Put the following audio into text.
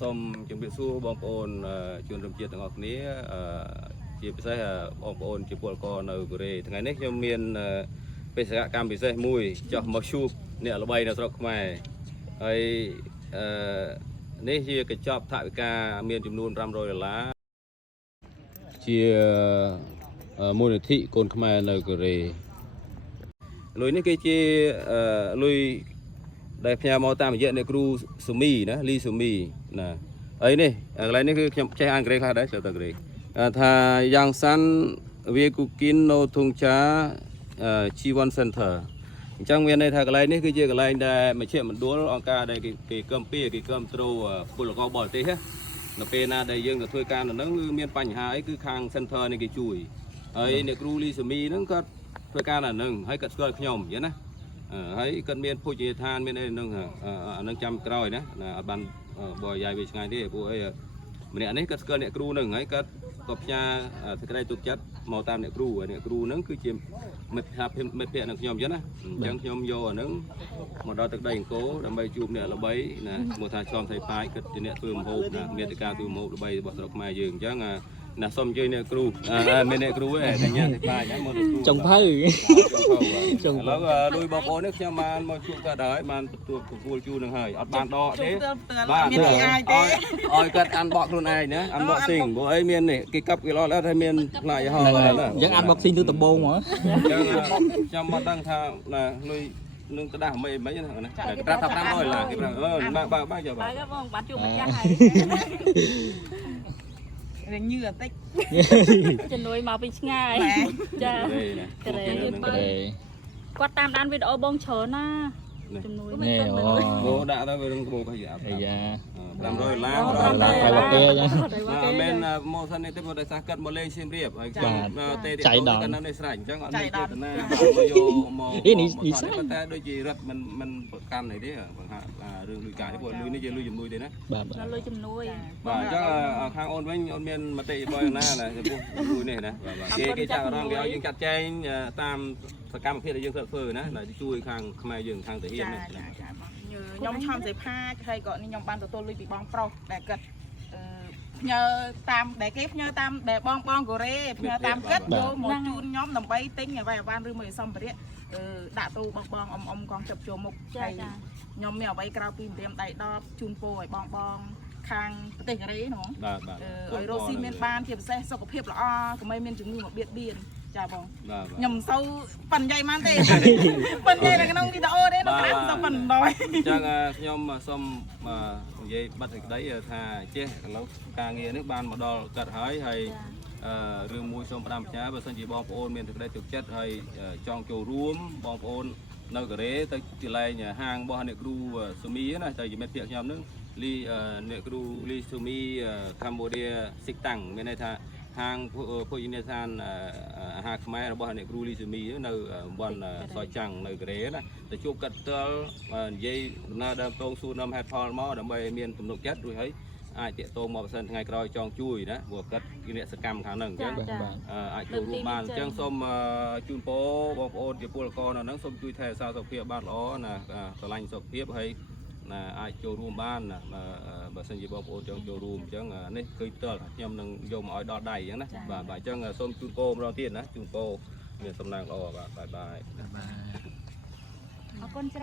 សូមជម្រាបសួរបងប្អូនជនរួមជាតិទាំងអស់គ្នាជាពិសេសបងប្អូនជាពលករនៅកូរ៉េថ្ងៃនេះខ្ញុំមានបេសកកម្មពិសេសមួយចោះមកជួបអ្នកល្បីនៅស្រុកខ្មែរហើយនេះជាកញ្ចប់ថវិកាមានចំនួន$500ជាមូលនិធិកូនខ្មែរនៅកូរ៉េលុយនេះគឺជាលុយដែលផ្ញើមកតាមរយៈអ្នកគ្រូស៊ូមីណាលីស៊ូមីណាហើយនេះកន្លែងនេះគឺខ្ញុំចេះអង់គ្លេសខ្លះដែរចូលទៅអង់គ្លេសថាយ៉ាងសាន់វាគូគីនណូធុងចាជីវ័ន Center អញ្ចឹងមានន័យថាកន្លែងនេះគឺជាកន្លែងដែលមជ្ឈមណ្ឌលអង្គការដែលគេគាំពៀគេគាំទ្រពលករបរទេសនៅពេលណាដែលយើងទៅធ្វើការនៅហ្នឹងគឺមានបញ្ហាអីគឺខាង Center នេះគេជួយហើយអ្នកគ្រូលីស៊ូមីហ្នឹងគាត់ធ្វើការនៅហ្នឹងហើយគាត់ស្គាល់ខ្ញុំអញ្ចឹងណាហើយគាត់មានភោជនីយដ្ឋានមានអីហ្នឹងអានឹងចាំក្រោយណាអត់បានបរិយាយវាឆ្ងាយទេព្រោះអីម្នាក់នេះគាត់ស្គាល់អ្នកគ្រូហ្នឹងហើយគាត់ក៏ផ្ញើសេចក្តីទុកចិត្តមកតាមអ្នកគ្រូហ្នឹងគឺជាមិត្តភក្តិនឹងខ្ញុំអញ្ចឹងណាអញ្ចឹងខ្ញុំយកអាហ្នឹងមកដល់ទឹកដីអង្គរដើម្បីជួបអ្នកល្បីណាឈ្មោះថាឆ្លងថៃប៉ាយគាត់ជាអ្នកធ្វើម្ហូបណាមានតែការធ្វើម្ហូបល្បីរបស់ស្រុកខ្មែរយើងអញ្ចឹងណាសូមអញ្ជើញអ្នកគ្រូមានអ្នកគ្រូឯងតែញ៉ាំថៃប៉ាយហ្នឹងមកទទួលចុងភៅចុងឥឡូវលួយបងប្អូននេះខ្ញុំបានមកជួបគាត់ហើយបានទទួលជូននឹងហើយអត់បានដកទេបាទមានអាយទេឲ្យគាត់អានបកខ្លួនឯងណាអានបកស៊ីងព្រោះអីមាននេះគេកាប់គេឡោហើយតែមានផ្លាយហោណាអញ្ចឹងអានបកស៊ីងទៅដំបងហ្មងអញ្ចឹងខ្ញុំមកដឹងថាណាលុយនឹងក្តាស់មិនហ្នឹងណាប្រាប់ថា$500គេប្រាប់បាទយកបាទបងបានជួបម្ចាស់ហើយញឿតិចជំនួយមកពីឆ្ងាយចាគាត់តាមដានវីដេអូបងច្រើនណាជំនួយនេះអូដាក់ទៅក្នុងក្បូរកាយអាយ៉ា$500មែនមកសិននេះទៅបើតែសាកាត់មកលេងសៀមរាបហើយខ្ញុំទេទៅនៅនេះស្រេចអញ្ចឹងអត់មានចេតនាមកយកមកនេះតែដូចជារត់មិនប្រកាន់អីទេបង្ហារឿងលុយកាយនេះព្រោះលុយនេះជាលុយជំនួយទេណាបាទលុយជំនួយបាទអញ្ចឹងខាងអូនវិញអូនមានមតិបយណាណាចំពោះជំនួយនេះណាគេចាក់អារម្មណ៍គេឲ្យយើងចាត់ចែងតាមសកម្មភាពដែលយើងធ្វើណាជួយខាងខ្មែរយើងខាងទាហាននេះខ្ញុំឆំសេផាហើយក៏ខ្ញុំបានទទួលលុយពីបងប្រុសដែលគាត់ផ្ញើតាមដែលគេផ្ញើតាមដែលបងកូរ៉េផ្ញើតាមគាត់យកមកជូនខ្ញុំដើម្បីទិញអ្វីអាវ៉ាន់ឬមួយសម្ភារៈដាក់ទូបងអ៊ំកងចាប់ចូលមុខហើយខ្ញុំមានអ្វីក្រៅពីម្រាមដៃ10ជូនពរឲ្យបងខាងប្រទេសកូរ៉េហ្មងបាទឲ្យរស់ស៊ីមានបានជាពិសេសសុខភាពល្អកុំឲ្យមានជំងឺមកបៀតបៀនចាបងខ្ញុំមិនសូវប៉ិននិយាយបានទេប៉ិននិយាយនៅក្នុងវីដេអូទេនៅក្រៅសូវប៉ិនដល់អញ្ចឹងខ្ញុំសូមនិយាយបាត់សេចក្តីថាចេះឥឡូវការងារនេះបានមកដល់កាត់ហើយរឿងមួយសូមផ្ដាំផ្ញើបើសិនជាបងប្អូនមានសេចក្តីទុកចិត្តហើយចង់ចូលរួមបងប្អូននៅកូរ៉េទៅកន្លែងហាងរបស់អ្នកគ្រូស៊ូមីណាទៅជាមិត្តភក្តិខ្ញុំនឹងអ្នកគ្រូលីស៊ូមីកម្ពុជាស៊ីកតាំងមានន័យថាហាងភោជនីយដ្ឋានអាហារខ្មែររបស់អ្នកគ្រូលីស៊ូមីនៅតំបន់សយចាំងនៅកូរ៉េណាទៅជួបកាត់ផ្ទាល់និយាយដំណើរដើមតងសួរនាំហេតុផលមកដើម្បីមានទំនុកចិត្តរួចហើយអាចតាក់ទងមកបើសិនថ្ងៃក្រោយចង់ជួយណាព្រោះកាត់ជាអ្នកសកម្មខាងហ្នឹងអញ្ចឹងអាចចូលរួមបានអញ្ចឹងសូមជូនពរបងប្អូនជាពលករនៅហ្នឹងសូមជួយថែរក្សាសុខភាពបានល្អណាស្រឡាញ់សុខភាពហើយអាចចូលរួមបានបើសិនជាបងប្អូនចង់ចូលរួមអញ្ចឹងនេះគឺផ្ទាល់ខ្ញុំនឹងយកមកឲ្យដល់ដៃអញ្ចឹងណាបាទអញ្ចឹងសូមជូនពរម្ដងទៀតណាជូនពរមានសំណាងល្អបាទបាយអរគុណច្រើន